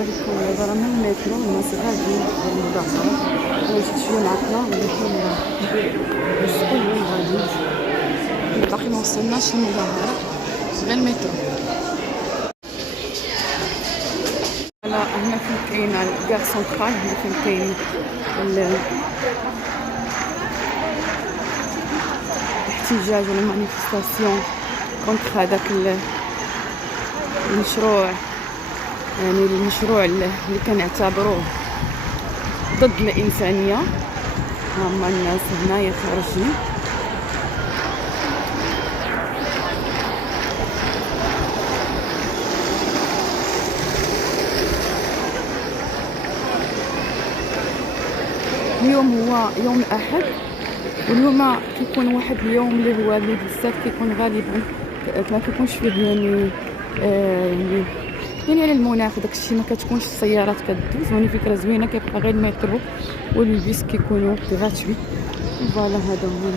عليكم. دابا رانا المترو الناس غاديين في المظاهرة. انا جيت شويه معطلة ولكن باش كل يوم غادي باقي ما وصلناش للمظاهرة غير المترو. هنا فين كاين الكار سنترال، هنا فين كاين الاحتجاج ولا مانيفستاسيون كونتر هذاك المشروع، يعني المشروع اللي كنعتبروه ضد الإنسانية. هما الناس هنايا خارجين. اليوم هو يوم الأحد، واليوم كيكون واحد اليوم اللي هو اللي بزاف كيكون غالبا ما كيكونش فيه يعني على المناخ وداكشي، ما كتكونش السيارات كدوز، يعني فكره زوينه. كيبقى غير المترو والبيس كيكونوا غراتوي. فوالا هذا هو.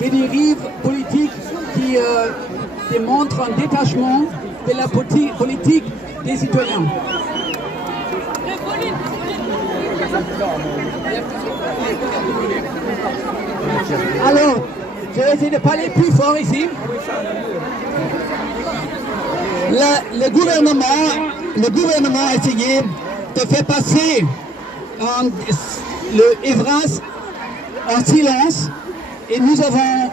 Des dérives politiques qui démontrent un détachement de la politique des citoyens. Alors, je vais essayer de parler plus fort ici. Le gouvernement a essayé de faire passer le Evras en silence et nous avons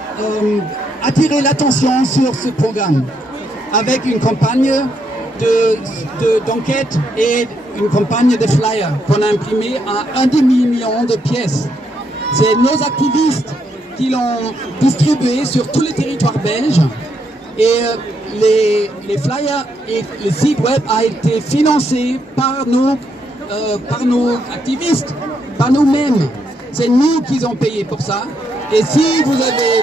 attiré l'attention sur ce programme avec une campagne d'enquête et une campagne de flyers qu'on a imprimé à 1 demi-million de pièces. C'est nos activistes qui l'ont distribué sur tous les territoires belges et les flyers et le site web a été financé par nos activistes, par nous-mêmes. C'est nous qui avons payé pour ça. Et si vous avez...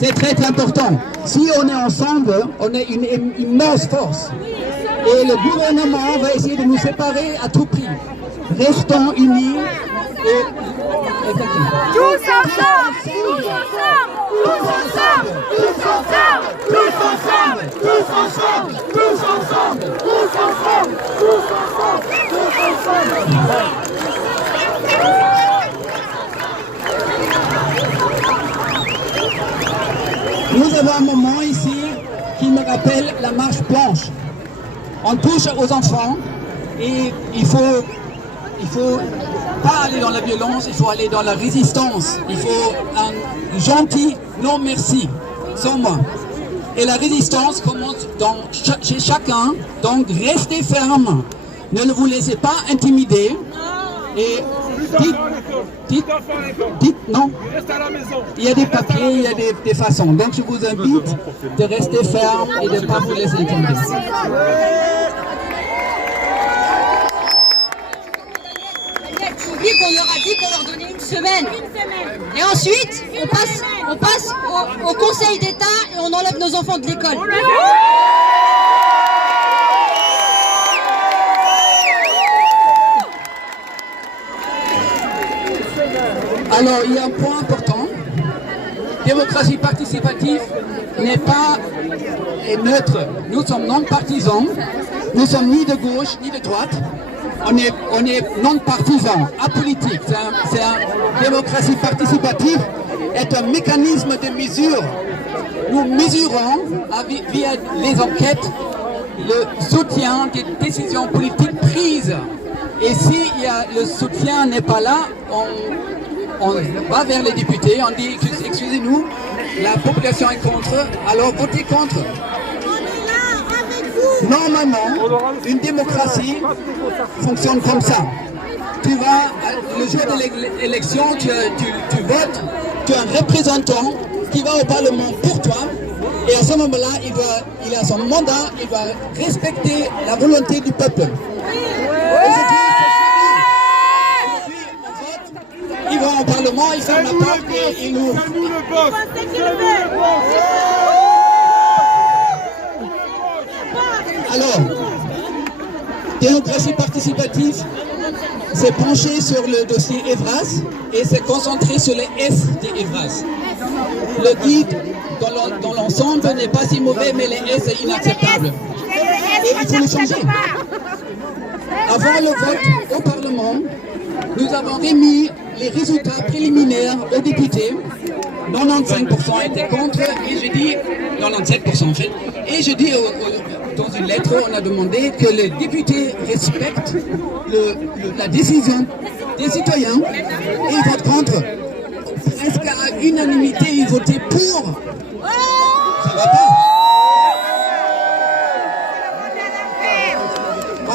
C'est très important. Si on est ensemble, on est une immense force. Et le gouvernement va essayer de nous séparer à tout prix. Restons unis et... Tous ensemble, tous ensemble, tous ensemble, tous ensemble, tous ensemble, tous ensemble, tous ensemble, tous ensemble, tous ensemble, tous ensemble. Nous avons un moment ici qui me rappelle la marche blanche. On touche aux enfants et il faut pas aller dans la violence, il faut aller dans la résistance. Il faut un gentil non merci, sans moi. Et la résistance commence chez chacun, donc restez ferme. Ne vous laissez pas intimider et dites non. Il y a des papiers, il y a des façons. Donc je vous invite de rester ferme et de ne pas vous laisser intimider. On dit qu'on leur a dit qu'on leur donnait une semaine. Et ensuite, on passe au Conseil d'État et on enlève nos enfants de l'école. Alors, il y a un point important. Démocratie participative n'est pas neutre. Nous sommes non partisans. Nous sommes ni de gauche ni de droite. On est non partisans, apolitique. Démocratie participative est un mécanisme de mesure. Nous mesurons via les enquêtes le soutien des décisions politiques prises. Et si le soutien n'est pas là, on va vers les députés, on dit excusez-nous, la population est contre, alors votez contre. Normalement, une démocratie fonctionne comme ça. Tu vas, le jour de l'élection, tu votes, tu as un représentant qui va au Parlement pour toi, et à ce moment-là, il a son mandat, il va respecter la volonté du peuple. Ils vont au Parlement, ils ferment la porte et ils nous... Alors, démocratie participative s'est penchée sur le dossier Evras et s'est concentrée sur les S des Evras. Le guide dans l'ensemble n'est pas si mauvais, mais les S est inacceptable. Et il faut le changer. Avant le vote au Parlement, nous avons remis les résultats préliminaires aux députés. 95% étaient contre, et je dis 97% en fait. Et je dis dans une lettre, on a demandé que les députés respectent la décision des citoyens et ils votent contre. Presque à unanimité, ils votaient pour. Ça va pas.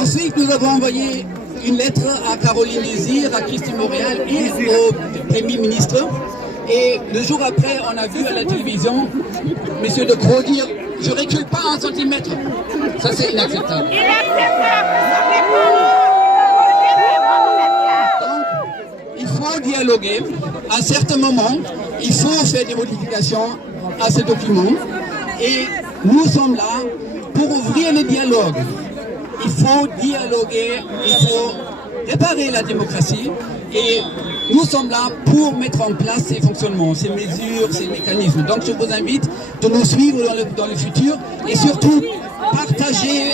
Ensuite, nous avons envoyé une lettre à Caroline Lézire, à Christine Montréal et au Premier ministre. Et le jour après, on a vu à la télévision M. De Croo dire « Je ne recule pas 1 centimètre ». Ça, c'est inacceptable. Donc, il faut dialoguer. À certains moments, il faut faire des modifications à ce document. Et nous sommes là pour ouvrir le dialogue. Il faut dialoguer, il faut réparer la démocratie et nous sommes là pour mettre en place ces fonctionnements, ces mesures, ces mécanismes. Donc je vous invite de nous suivre dans le futur et surtout partager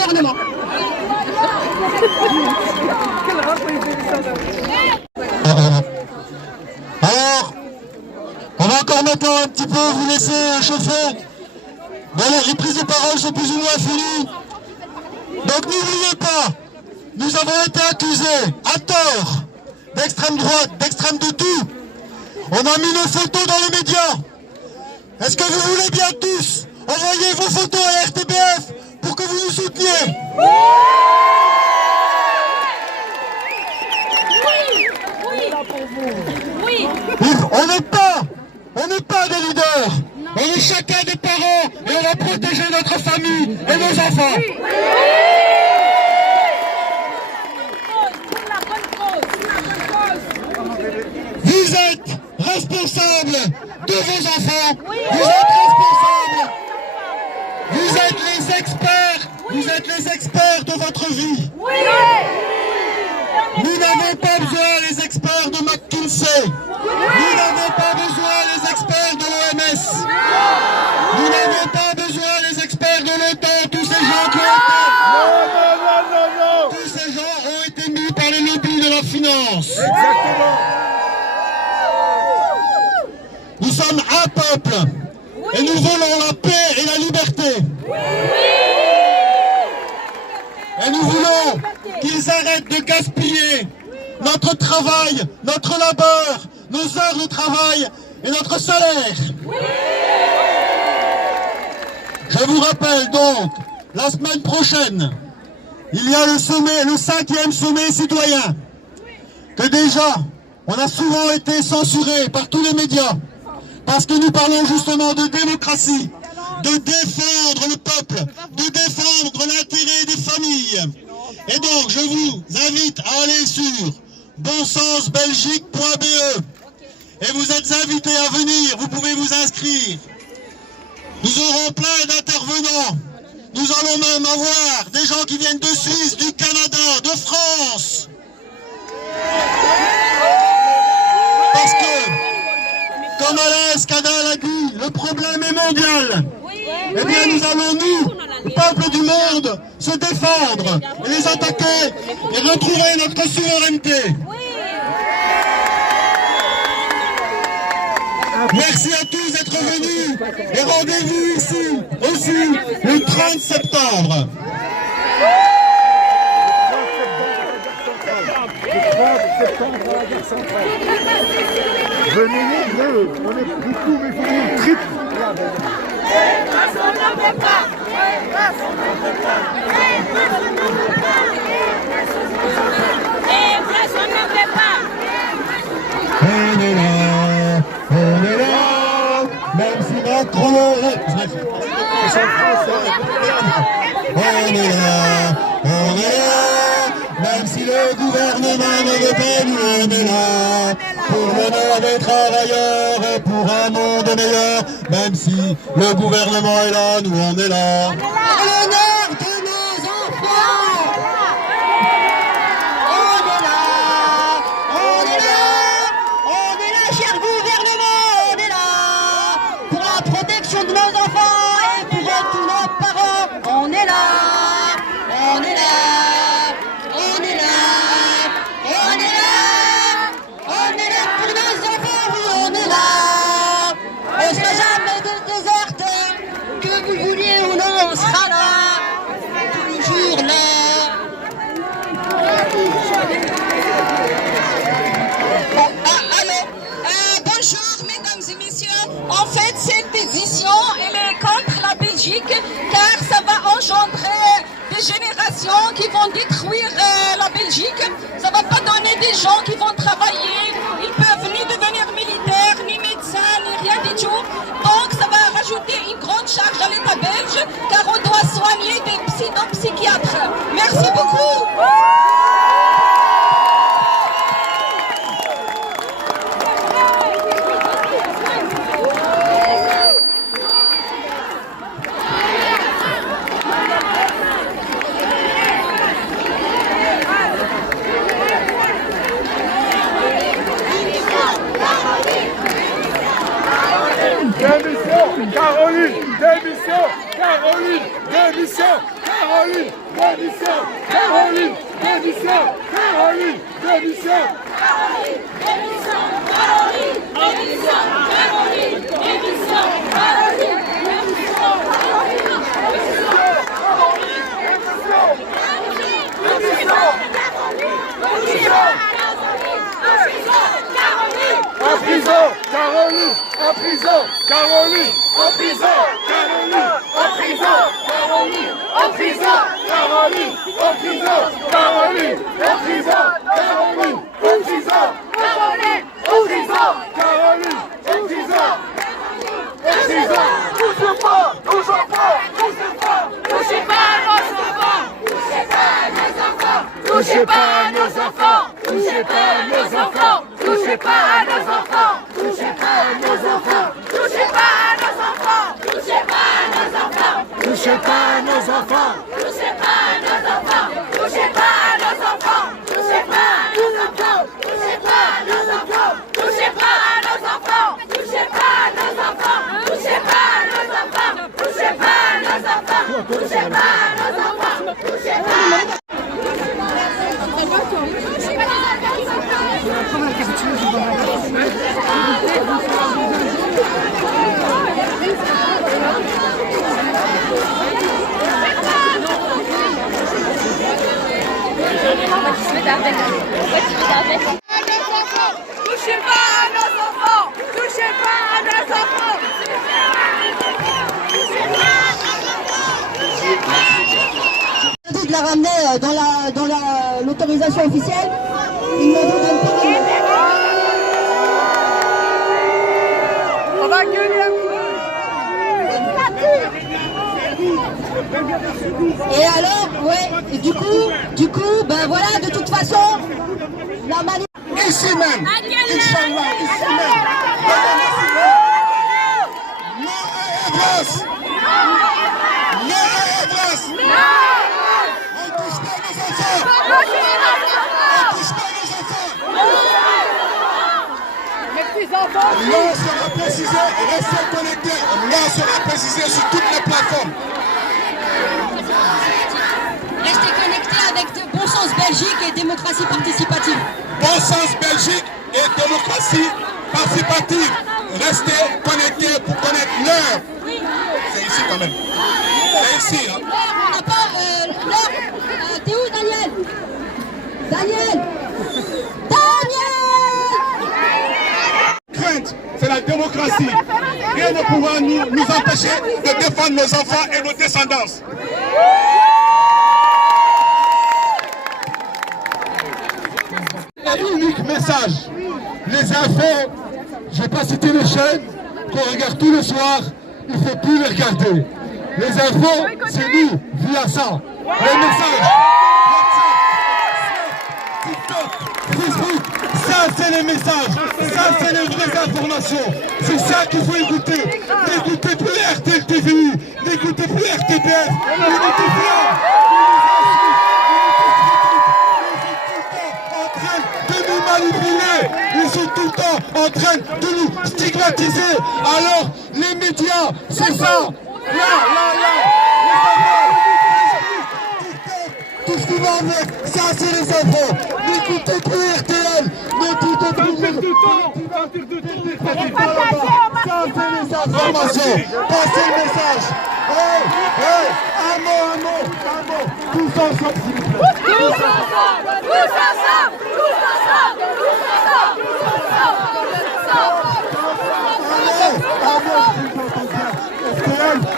gouvernement. Alors, on va encore maintenant un petit peu vous laisser chauffer. Voilà, les prises de parole sont plus ou moins finies. Donc n'oubliez pas, nous avons été accusés, à tort, d'extrême droite, d'extrême de tout. On a mis nos photos dans les médias. Est-ce que vous voulez bien tous envoyer vos photos à la RTBF pour que vous nous souteniez? On n'est pas des leaders. On est chacun des parents et on va protéger notre famille et nos enfants. Vous êtes responsables de vos enfants. Vous êtes responsables. Vous êtes les experts. Vous êtes les experts de votre vie. Nous n'avons pas besoin des experts de McKinsey. Nous n'avons pas besoin des experts de l'OMS. Nous n'avons pas besoin des experts de l'OTAN. Tous ces gens qui ont été... Tous ces gens ont été mis par les lobbies de la finance. Exactement. Nous sommes un peuple. Et nous voulons la paix et la liberté. Et nous voulons qu'ils arrêtent de gaspiller notre travail, notre labeur, nos heures de travail et notre salaire. Je vous rappelle donc, la semaine prochaine, il y a le sommet, le 5e sommet citoyen, que déjà, on a souvent été censuré par tous les médias, parce que nous parlons justement de démocratie, de défendre le peuple, de défendre l'intérêt des familles. Et donc, je vous invite à aller sur bonsensbelgique.be et vous êtes invités à venir, vous pouvez vous inscrire. Nous aurons plein d'intervenants. Nous allons même avoir des gens qui viennent de Suisse, du Canada, de France. Parce que, comme Alain Escadal a dit, le problème est mondial. Eh bien, nous allons, nous, le peuple du monde, se défendre et les attaquer et retrouver notre souveraineté. Merci à tous d'être venus et rendez-vous ici aussi le 30 septembre. Venez nombreux, on est beaucoup, mais il faut une triple. On est là, même si Macron... On est là, même si le gouvernement ne veut pas, nous on est là, pour l'honneur des travailleurs et pour un monde meilleur, même si le gouvernement est là, nous on est là. Pour l'honneur de nos enfants. On est là, on est là, on est là, cher gouvernement, on est là, pour la protection de nos enfants et pour tous nos parents, on est là, on est là. On est là, on est là, on est là pour nos enfants, oui, on est là. On ne sera jamais des déserteurs, que vous vouliez ou non, on sera là, toujours là. Bonjour mesdames et messieurs, en fait cette décision elle est contre la Belgique car ça va engendrer des générations qui vont détruire la Belgique, ça va pas donner des gens qui vont travailler, ils peuvent ni devenir militaires, ni médecins, ni rien du tout, donc ça va rajouter une grande charge à l'État belge car on doit soigner des psychiatres. Merci beaucoup. Démission, Caroline, démission, Caroline, démission, Caroline, Démission, Caroline, démission, Caroline, démission. En prison, Caroline, en prison, Caroline, en prison, Caroline, en prison, Caroline, en prison, Caroline, en prison, Caroline, en prison, Caroline, en prison, Caroline, en prison, Caroline, en prison, en prison. Touchez pas, touchez pas, touchez pas, touchez pas à nos enfants, touchez pas à nos enfants, touchez pas à nos enfants, touchez pas à nos enfants, touchez pas à nos enfants, touchez pas à nos enfants, touchez pas à nos enfants, touchez pas à nos enfants, touchez pas à nos enfants, touchez pas à nos enfants, touchez pas à nos enfants, touchez pas à nos enfants, touchez pas à nos enfants, touchez pas à nos enfants, touchez pas à nos enfants, touchez pas à nos enfants, touchez pas à nos enfants, touchez pas à nos enfants, touchez pas à nos Touchez pas à nos enfants! Touchez pas à nos enfants! Dit de la ramener dans l'autorisation officielle. Ils m'ont dit de ne pas On va gueuler un peu! Et alors, ouais, et du coup, ben voilà, de toute façon, la manif... Ici même, Inch'Allah, ici même. Non à Evras. Non à Evras. On touche pas nos enfants. On touche pas nos enfants. Non sera précisé, restez connectés. Non sera précisé sur toutes les plateformes. Restez connectés avec Bon Sens Belgique et démocratie participative. Bon Sens Belgique et démocratie participative. Restez connectés pour connaître l'heure. C'est ici quand même. C'est ici. Hein. On n'a pas l'heure. T'es où, Daniel? Daniel! Crainte, c'est la démocratie. Rien ne pourra nous empêcher de défendre nos enfants et nos descendances. Un unique message. Les infos, je n'ai pas cité les chaînes qu'on regarde tous les soirs, il ne faut plus les regarder. Les infos, c'est nous, via ça. Les messages, WhatsApp, TikTok, Facebook, ça c'est les messages, ça c'est les vraies informations. C'est ça qu'il faut écouter. N'écoutez plus RTL TVI, n'écoutez plus RTBF, n'écoutez plus. Ils sont tout le temps en train de nous stigmatiser. Alors, les médias, c'est ça. Là. Tout ce qui va avec, ça c'est les infos. N'écoutez plus RTL, n'écoutez plus. Ça c'est les informations. Passez le message. Un mot. Tous ensemble, s'il vous plaît. Tous ensemble!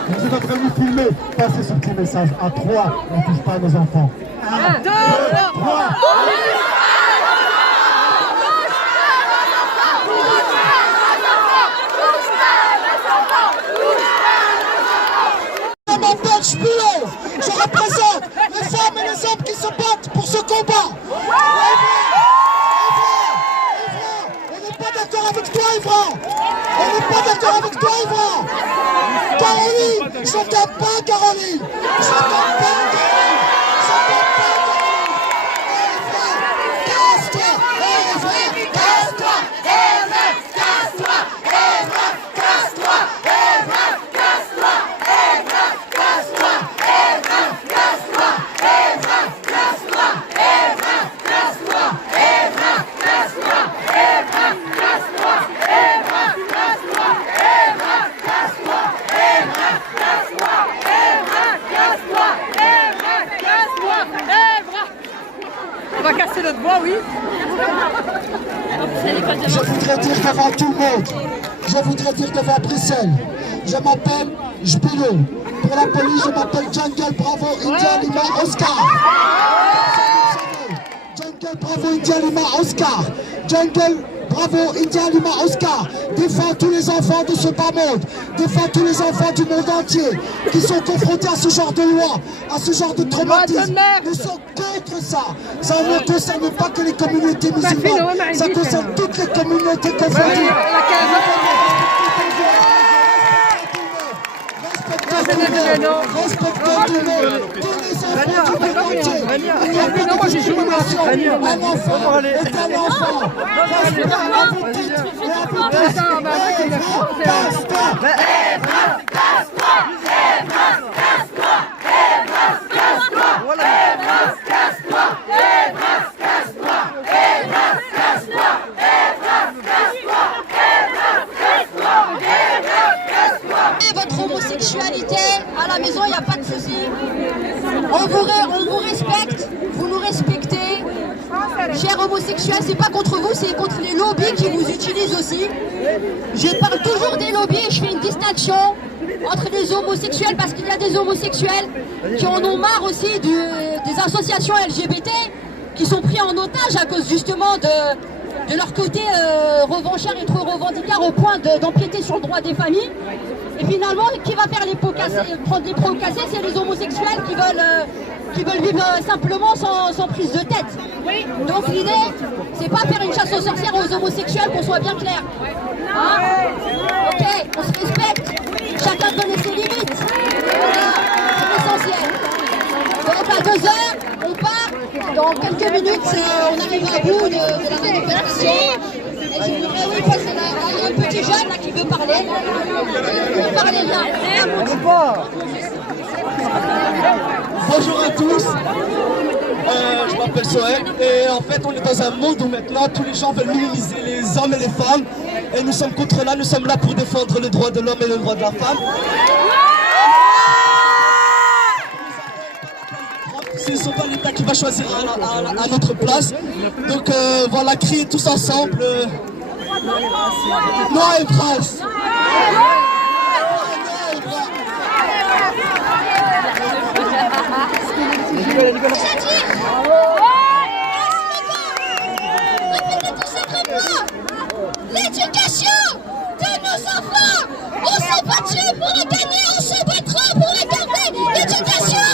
Vous êtes en train de nous filmer. Passez ce petit message. À 3, on ne touche pas à nos enfants. 1, 2, 3. Je représente les femmes et les hommes qui se battent pour ce combat. On n'est pas d'accord avec toi, Evra. Caroline, je t'aime pas, Caroline. Je voudrais dire devant tout le monde, je voudrais dire devant Bruxelles, je m'appelle Jbilo. Pour la police, je m'appelle Jungle Bravo India Lima Oscar. Jungle Bravo India Lima Oscar. Jungle Bravo India Lima Oscar. Défend tous les enfants de ce bas monde. Défend tous les enfants du monde entier qui sont confrontés à ce genre de loi, à ce genre de traumatisme. Nous sommes contre ça. Ça ne concerne pas que les communautés musulmanes. Ça concerne toutes les communautés confondues. Respectons tout le monde, tous les enfants du monde entier. Il n'y a pas de discrimination. Un enfant est un enfant. Respect à vous toutes et à vous votre homosexualité à la maison, il n'y a pas de souci. On vous respecte, vous nous respectez. Chers homosexuels, c'est pas contre vous, c'est contre les lobbies qui vous utilisent aussi. Je parle toujours des lobbies et je fais une distinction entre les homosexuels parce qu'il y a des homosexuels qui en ont marre aussi des associations LGBT qui sont pris en otage à cause justement de leur côté revanchard et trop revendicateur au point d'empiéter sur le droit des familles. Et finalement, qui va faire les pots cassés, prendre les pots cassés, c'est les homosexuels qui veulent vivre simplement sans prise de tête. Donc l'idée, c'est pas faire une chasse aux sorcières aux homosexuels, qu'on soit bien clair. Hein? Ok, on se respecte, chacun connaît ses limites. Voilà, c'est essentiel. Donc à 2h, on part. Dans quelques minutes, on arrive à bout de la délibération. Et je voudrais, oui, parce qu'il y a un petit jeune là qui veut parler. Il veut parler là. Bonjour à tous, je m'appelle Soël et en fait on est dans un monde où maintenant tous les gens veulent minimiser les hommes et les femmes et nous sommes contre là, nous sommes là pour défendre le droit de l'homme et le droit de la femme. Ce ne sont pas l'État qui va choisir à notre place, donc voilà, criez tous ensemble non à Evras. L'éducation de nos enfants, on s'est battu pour la gagner, on se battra pour la garder. L'éducation.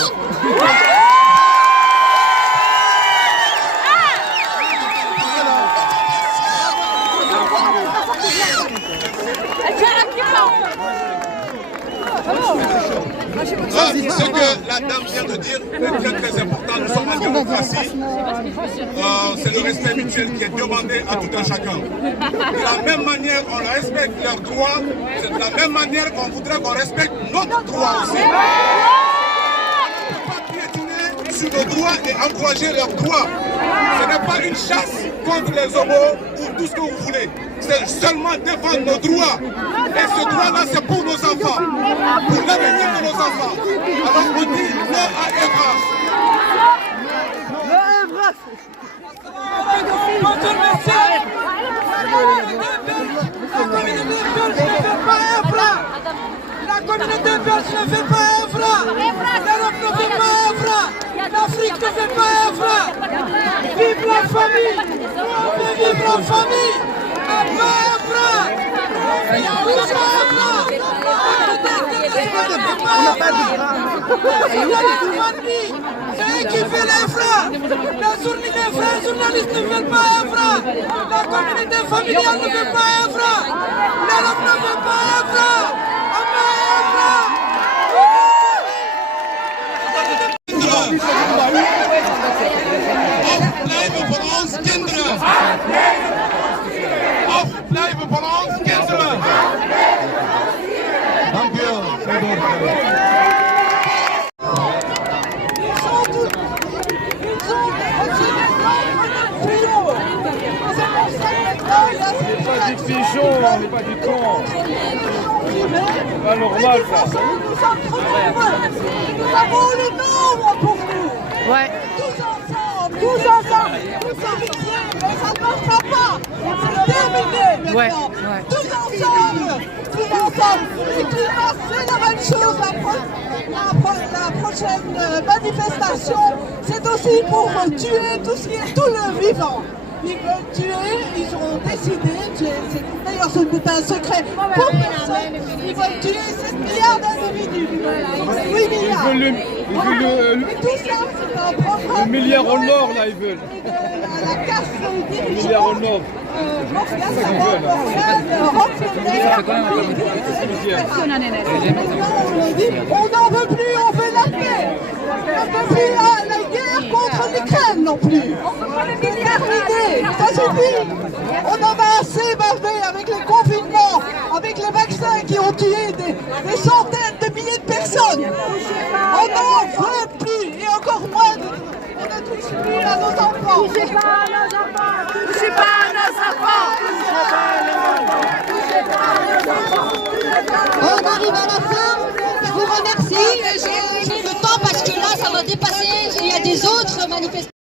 Ce que la dame vient de dire est très très important. Nous sommes en démocratie. C'est le respect mutuel qui est demandé à tout un chacun. De la même manière, on respecte leurs droits. C'est de la même manière qu'on voudrait qu'on respecte notre droit aussi. On ne peut pas piétiner sur nos droits et encourager leurs droits. Ce n'est pas une chasse contre les homos ou tout ce que vous voulez. C'est seulement défendre nos droits. Et ce droit-là, c'est pour nos enfants, pour l'avenir de nos enfants. Alors on dit non à Evras. La communauté belge ne fait pas Evra. L'Europe ne fait pas Evra. L'Afrique ne fait pas Evra. Vive la famille. On veut vivre en famille. Pas Evra. C'est eux qui fait l'Evra. La journée des frères journalistes ne veulent pas Evra. La communauté familiale ne veut pas Evra. L'Europe ne veut pas Evra. Blijven voor ons kinderen. Afblijven voor ons kinderen. Dank u wel. Pigeon, on n'est pas du con. C'est pas normal ça. Nous avons le nombre pour nous. Ouais. Tous ensemble, tous ensemble. Mais ça ne marchera pas. C'est terminé maintenant. Ouais. Tous ensemble. Et climat, c'est la même chose. La prochaine manifestation, c'est aussi pour tuer tout le vivant. Ils veulent tuer, ils ont décidé, d'ailleurs ce n'est pas un secret pour personne, ils veulent tuer 7 milliards d'individus. 8 milliards. Et tout ça, c'est un programme. Le milliard au nord, là, ils veulent. La casse dirigeante. Le milliard au nord. On n'en veut plus, on veut la paix. On ne veut plus la guerre contre l'Ukraine non plus. C'est terminé, ça suffit. On en a assez bavé avec les confinements, avec les vaccins qui ont tué des centaines de milliers de personnes. On n'en veut plus et encore moins on ne touche plus à nos enfants. Touchez pas à nos enfants. Touchez pas à nos enfants. On arrive à la fin. Je vous remercie. J'ai le temps parce que là, ça va dépasser. Il y a des autres manifestations.